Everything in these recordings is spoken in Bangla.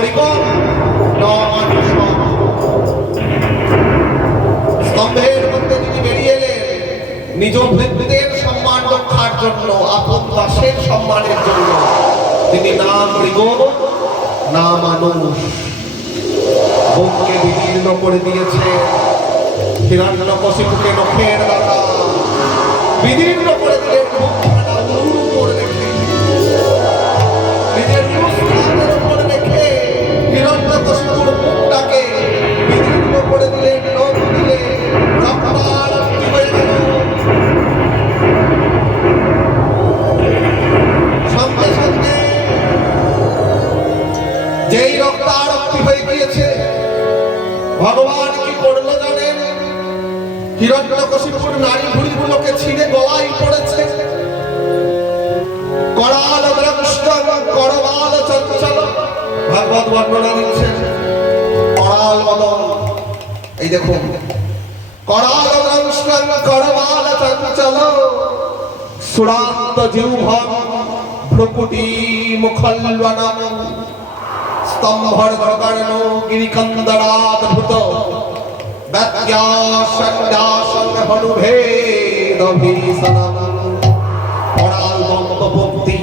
মৃগম ন মানুষম। স্তম্ভের মধ্যে তিনি বেরিয়ে এলেন নিজ ভৃত্যের সম্মান রক্ষার জন্য, আপন দাসের সম্মানের জন্য। তিনি না মৃগ না মানুষ। বুককে বিদীর্ণ করে দিয়েছে হিরণ্যকশিপুকে নখের দ্বারা বিদীর্ণ করে দিলেন। বুকখানা উড়ু করে রেখে নিজের স্থানের উপর রেখে হিরণ্যকশিপুর বুকটাকে বিদীর্ণ করে দিলেন, নখ দিলে রক্তারক্তি হয়ে গেল। সঙ্গে সঙ্গে যেই রক্তারক্তি হয়ে গিয়েছে, ভগবান কি করলো জানেন? হিরণ্যকশিপুর নারী ভুঁড়িগুলোকে ছিঁড়ে গলায় পড়েছে। করাল দ্রষ্টম করবাল চঞ্চল, ভাগবত বর্ণনা দিচ্ছেন। করাল বদন, এই দেখুন, করাল দ্রষ্টম করবাল চঞ্চল সুরান্ত জিহ্বম ভ্রকুটি মুখল্বনম স্তম্ভর গগর্ণ গিরিকন্দরাদ্ভুত ব্যত্যাসন্যাসং হনুভেদভীষণম। করাল দন্তপঙ্ক্তি,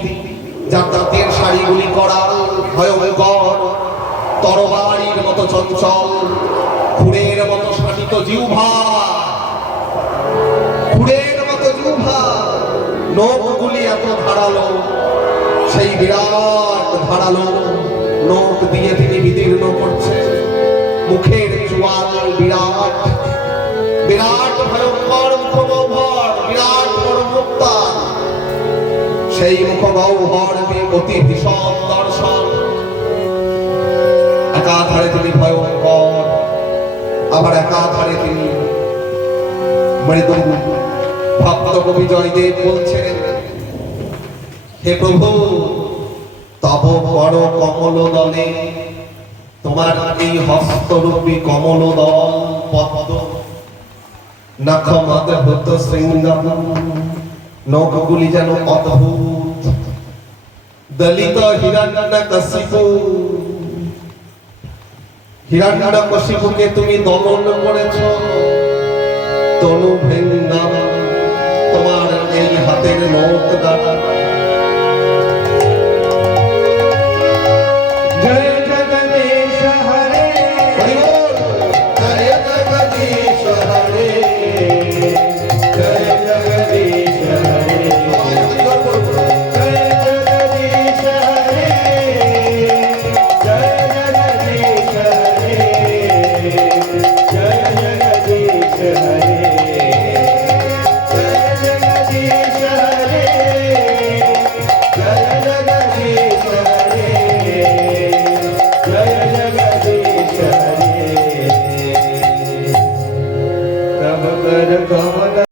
যার দাঁতের শাড়িগুলি করাল, ভয়ঙ্কর, তরবারির মতো চঞ্চল, খুঁড়ের মতো শানিত জিহ্বা, খুঁড়ের মতো জিহ্বা, নখগুলি এত ধারালো, সেই বিরাট ধারালো নখ দিয়ে তিনি বিদীর্ণ করছে। মুখের চোয়াল বিরাট, বিরাট ভয়ঙ্কর মুখগহ্বর, বিরাট বড় মুক্তা। সেই মুখগহ্বর অতি ভীষণ দর্শন। একাধারে তিনি ভয়ঙ্কর, আবার একাধারে তিনি মৃদু। ভক্ত কবি জয়দেব বলছেন, হে প্রভু, তব কর কমল দলে, তোমার এই হস্তরূপী কমল দল পদ্ম, নখমদ্ভুত শৃঙ্গম, নখগুলি যেন অদ্ভুত। দলিত হিরণ্যকশিপু, হিরণ্যকশিপুকে তুমি দমন করেছ। তনু ভৃঙ্গম, তোমার এই হাতের নখ দ্বারা